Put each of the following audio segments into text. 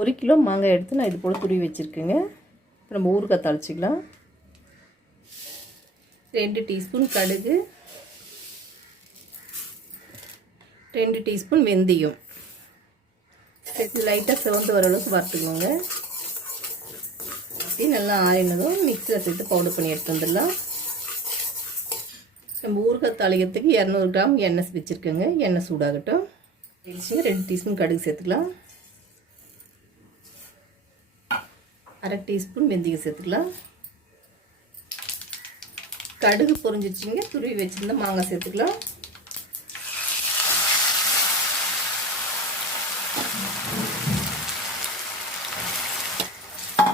ஒரு கிலோ மாங்காய் எடுத்து நான் இது போல் துருவி வச்சுருக்கேங்க. இப்போ நம்ம ஊறுகாய் தாளிச்சிக்கலாம். 2 டீஸ்பூன் கடுகு, 2 டீஸ்பூன் வெந்தயம் சேர்த்து லைட்டாக சிவந்து வர அளவுக்கு வறுத்துக்கோங்க. இது நல்லா ஆறினதும் மிக்ஸியில் சேர்த்து பவுடர் பண்ணி எடுத்து வந்துடலாம். நம்ம ஊறுகாய் தாளிக்கிறதுக்கு 200 கிராம் எண்ணெய் வச்சுருக்கேங்க. எண்ணெய் சூடாகட்டும். 2 டீஸ்பூன் கடுகு சேர்த்துக்கலாம். 1/2 டீஸ்பூன் வெந்தயம் சேர்த்துக்கலாம். கடுகு பொரிஞ்சிச்சிங்க. துருவி வச்சுருந்த மாங்காய் சேர்த்துக்கலாம்.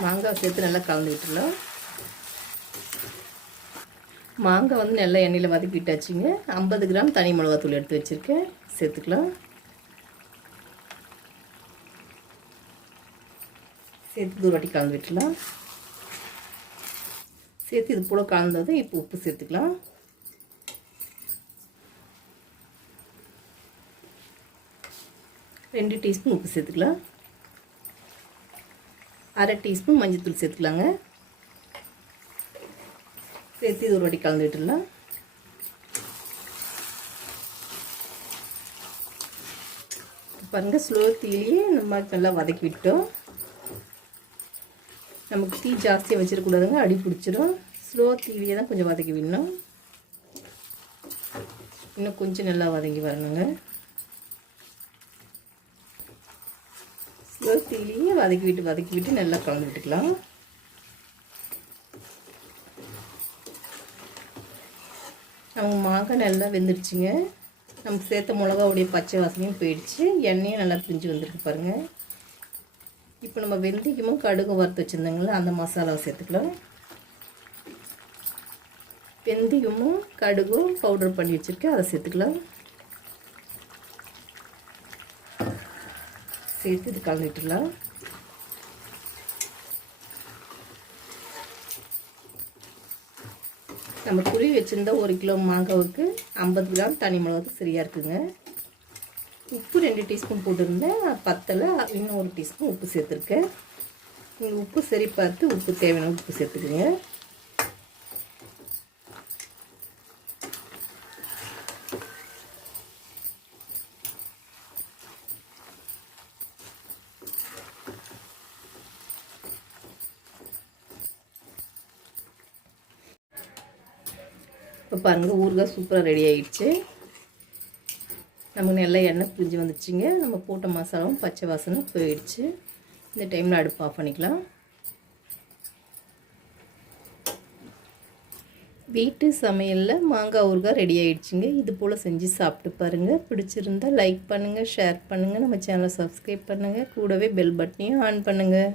மாங்காய் சேர்த்து நல்லா கலந்து விட்டுடலாம். மாங்காய் வந்து நல்லா எண்ணெயில் வதக்கி விட்டாச்சுங்க. 50 கிராம் தனி மிளகாத்தூள் எடுத்து வச்சுருக்கேன், சேர்த்துக்கலாம். சேர்த்து ஒரு வாட்டி கலந்து விட்டுலாம். சேர்த்து இது போல் கலந்ததும் இப்போ உப்பு சேர்த்துக்கலாம். ரெண்டு டீஸ்பூன் உப்பு சேர்த்துக்கலாம். 1/2 டீஸ்பூன் மஞ்சள் சேர்த்துக்கலாங்க. சேர்த்து இது ஒரு வாட்டி கலந்து விட்டுடலாம். பாருங்கள், ஸ்லோ தீயிலேயே நம்ம நல்லா வதக்கி விட்டோம். நமக்கு தீ ஜாஸ்தியாக வச்சிடக்கூடாதுங்க, அடி பிடிச்சிடும். ஸ்லோ தீயிலேயே தான் கொஞ்சம் வதக்கி விடணும். இன்னும் கொஞ்சம் நல்லா வதங்கி வரணுங்க. ஸ்லோ தீயிலேயே வதக்கி விட்டு நல்லா கலந்து விட்டுக்கலாம். நம்ம மாங்காய் நல்லா வெந்துடுச்சுங்க. நமக்கு சேர்த்த மிளகாவுடைய பச்சை வாசனையும் போயிடுச்சு. எண்ணெயும் நல்லா பிரிஞ்சு வந்திருக்கு பாருங்கள். இப்போ நம்ம வெந்தயமும் கடுகும் வறுத்து வச்சுருந்தாங்களா, அந்த மசாலாவை சேர்த்துக்கலாம். வெந்தயமும் கடுகும் பவுடர் பண்ணி வச்சுருக்கேன், அதை சேர்த்துக்கலாம். சேர்த்து இது கலந்துட்டுலாம். நம்ம துருவி வச்சுருந்தா 1 கிலோ மாங்காவுக்கு 50 கிராம் தனி மிளகாய் சரியாக இருக்குங்க. உப்பு 2 டீஸ்பூன் போட்டிருந்தேன், பத்தலை. இன்னும் 1 டீஸ்பூன் உப்பு சேர்த்துருக்கேன். நீங்கள் உப்பு சரி பார்த்து உப்பு தேவையான உப்பு சேர்த்துக்குங்க. இப்போ பாருங்கள், ஊறுகாய் சூப்பராக ரெடி ஆகிடுச்சு. நமக்கு நல்லா எண்ணெய் பிரிஞ்சு வந்துடுச்சுங்க. நம்ம போட்ட மசாலாவும் பச்சை வாசனை போயிடுச்சு. இந்த டைமில் அடுப்பு ஆஃப் பண்ணிக்கலாம். வீட்டு சமையலில் மாங்காய் ஊறுகாய் ரெடி ஆகிடுச்சுங்க. இது போல் செஞ்சு சாப்பிட்டு பாருங்கள். பிடிச்சிருந்தால் லைக் பண்ணுங்கள், ஷேர் பண்ணுங்கள், நம்ம சேனலை சப்ஸ்கிரைப் பண்ணுங்கள், கூடவே பெல் பட்டனையும் ஆன் பண்ணுங்கள்.